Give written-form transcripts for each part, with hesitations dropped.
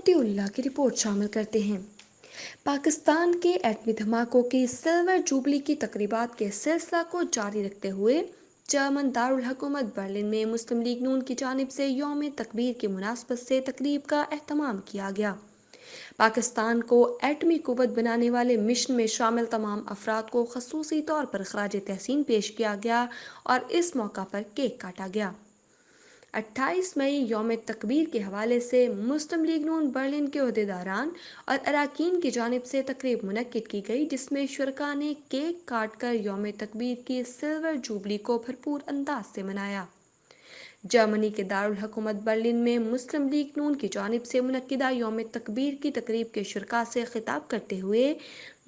موتی اللہ کی رپورٹ شامل کرتے ہیں۔ پاکستان کے ایٹمی دھماکوں کی سلور جوبلی کی تقریبات کے سلسلہ کو جاری رکھتے ہوئے جرمن دارالحکومت برلن میں مسلم لیگ نون کی جانب سے یوم تکبیر کی مناسبت سے تقریب کا اہتمام کیا گیا۔ پاکستان کو ایٹمی قوت بنانے والے مشن میں شامل تمام افراد کو خصوصی طور پر خراج تحسین پیش کیا گیا اور اس موقع پر کیک کاٹا گیا۔ 28 مئی یوم تکبیر کے حوالے سے مسلم لیگ نون برلن کے عہدیداران اور اراکین کی جانب سے تقریب منعقد کی گئی، جس میں شرکاء نے کیک کاٹ کر یوم تکبیر کی سلور جوبلی کو بھرپور انداز سے منایا۔ جرمنی کے دارالحکومت برلن میں مسلم لیگ نون کی جانب سے منعقدہ یوم تکبیر کی تقریب کے شرکاء سے خطاب کرتے ہوئے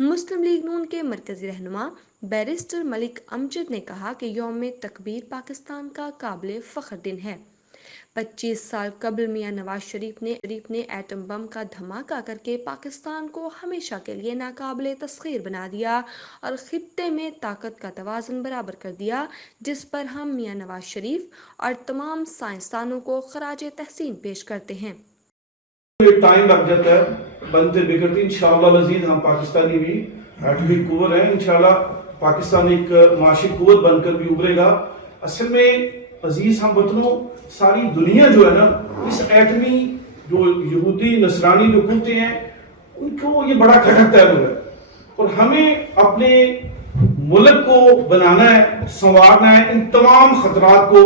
مسلم لیگ نون کے مرکزی رہنما بیرسٹر ملک امجد نے کہا کہ یوم تکبیر پاکستان کا قابل فخر دن ہے۔ 25 سال قبل میاں نواز شریف نے ایٹم بم کا دھماکہ کر کے پاکستان کو ہمیشہ کے لیے ناقابل تسخیر بنا دیا اور خطے میں طاقت کا توازن برابر کر دیا، جس پر ہم میاں نواز شریف اور تمام سائنسدانوں کو خراج تحسین پیش کرتے ہیں۔ ٹائم لگ جاتا ہے بنتے بگڑتے، انشاءاللہ لذیذ ہم پاکستانی بھی ایٹمی قوت ہیں، انشاءاللہ پاکستان ایک معاشی قوت بن کر بھی ابھرے گا۔ اصل میں عزیز ہم وطنوں، ساری دنیا جو ہے نا اس ایٹمی جو یہودی نصرانی جو قوتیں ہیں ان کو یہ بڑا کھٹکتا ہے، اور ہمیں اپنے ملک کو بنانا ہے، سنوارنا ہے، ان تمام خطرات کو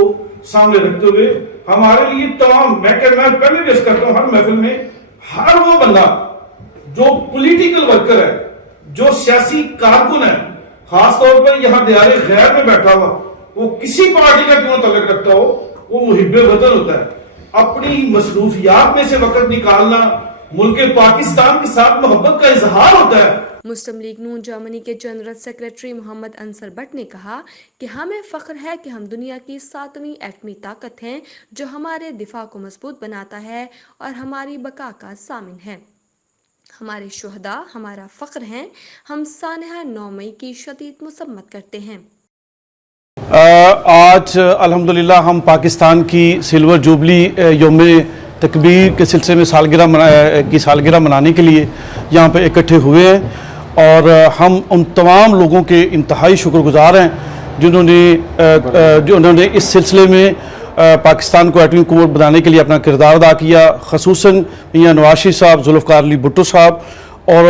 سامنے رکھتے ہوئے ہمارے لیے تمام میں پہلے بھی اس کرتا ہوں ہر محفل میں، ہر وہ بندہ جو پولیٹیکل ورکر ہے، جو سیاسی کارکن ہے، خاص طور پر یہاں دیار غیر میں بیٹھا ہوا، وہ کسی پارٹی کا کیوں تعلق رکھتا ہو، وہ محب وطن ہوتا ہے۔ اپنی مصروفیات میں سے وقت نکالنا ملک پاکستان کے ساتھ محبت کا اظہار ہوتا ہے۔ مسلم لیگ نون جرمنی کے general secretary Muhammad Ansar but نے کہا کہ ہمیں فخر ہے کہ ہم دنیا کی 7ویں ایٹمی طاقت ہیں، جو ہمارے دفاع کو مضبوط بناتا ہے اور ہماری بقا کا ضامن ہے۔ ہمارے شہداء ہمارا فخر ہیں، ہم سانحہ 9 مئی کی شدید مذمت کرتے ہیں۔ آج الحمدللہ ہم پاکستان کی سلور جوبلی یوم تکبیر کے سلسلے میں سالگرہ منانے کے لیے یہاں پہ اکٹھے ہوئے ہیں، اور ہم ان تمام لوگوں کے انتہائی شکر گزار ہیں جنہوں نے اس سلسلے میں پاکستان کو ایٹمی قوت بنانے کے لیے اپنا کردار ادا کیا، خصوصاً میاں نواز شریف صاحب، ذوالفقار علی بھٹو صاحب اور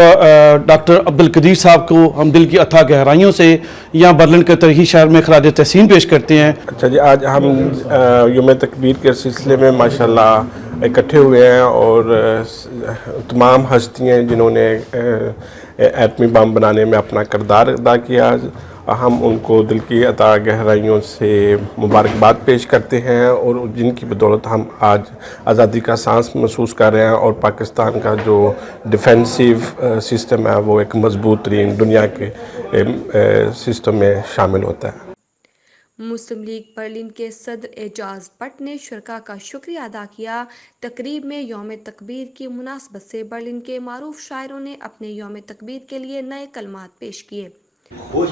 ڈاکٹر عبدالقدیر صاحب کو ہم دل کی اتھاہ گہرائیوں سے یہاں برلن کے تاریخی شہر میں خراج تحسین پیش کرتے ہیں۔ اچھا جی، آج ہم یوم تکبیر کے سلسلے میں ماشاءاللہ اکٹھے ہوئے ہیں، اور تمام ہستیاں جنہوں نے ایٹمی بم بنانے میں اپنا کردار ادا کیا، ہم ان کو دل کی اتھاہ گہرائیوں سے مبارکباد پیش کرتے ہیں، اور جن کی بدولت ہم آج آزادی کا سانس محسوس کر رہے ہیں، اور پاکستان کا جو ڈیفینسو سسٹم ہے وہ ایک مضبوط ترین دنیا کے سسٹم میں شامل ہوتا ہے۔ مسلم لیگ برلن کے صدر اعجاز بٹ نے شرکاء کا شکریہ ادا کیا۔ تقریب میں یوم تکبیر کی مناسبت سے برلن کے معروف شاعروں نے اپنے یوم تکبیر کے لیے نئے کلمات پیش کیے۔ خوش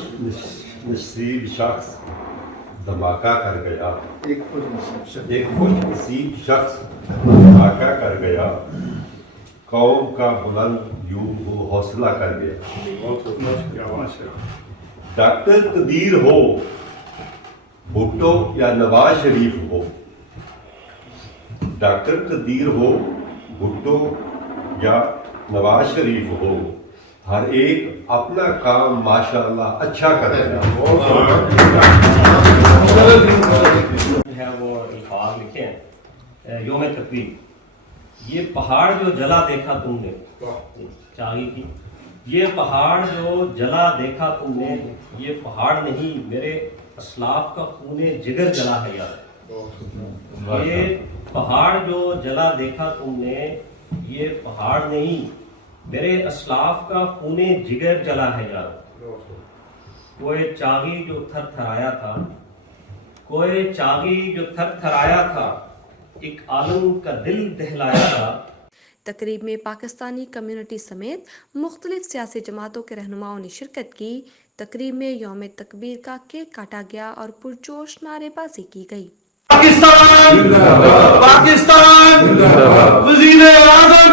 نصیب شخص دھماکہ کر گیا، ایک خوش نصیب شخص دھماکہ کر گیا، قوم کا بلند یوں وہ حوصلہ کر گیا۔ ڈاکٹر قدیر ہو، بھٹو یا نواز شریف ہو، ڈاکٹر قدیر ہو، بھٹو یا نواز شریف ہو، ہر ایک اپنا کام ماشاءاللہ اچھا کر رہا ہے۔ وہ الفاظ لکھے ہیں یوم تکبیر، یہ پہاڑ جو جلا دیکھا تم نے، چاہیے کی یہ پہاڑ جو جلا دیکھا تم نے، یہ پہاڑ نہیں میرے اسلاف کا خون جگر جلا ہے یار۔ یہ پہاڑ جو جلا دیکھا تم نے، یہ پہاڑ نہیں میرے اسلاف کا خون جگر جلا ہے یار۔ کوئی چاغی جو تھر تھرایا تھا، کوئی چاغی جو تھر تھرایا تھا، ایک عالم کا دل دہلایا تھا۔ تقریب میں پاکستانی کمیونٹی سمیت مختلف سیاسی جماعتوں کے رہنماؤں نے شرکت کی۔ تقریب میں یوم تکبیر کا کیک کاٹا گیا اور پرجوش نعرے بازی کی گئی۔ پاکستان، پاکستان، وزیر اعظم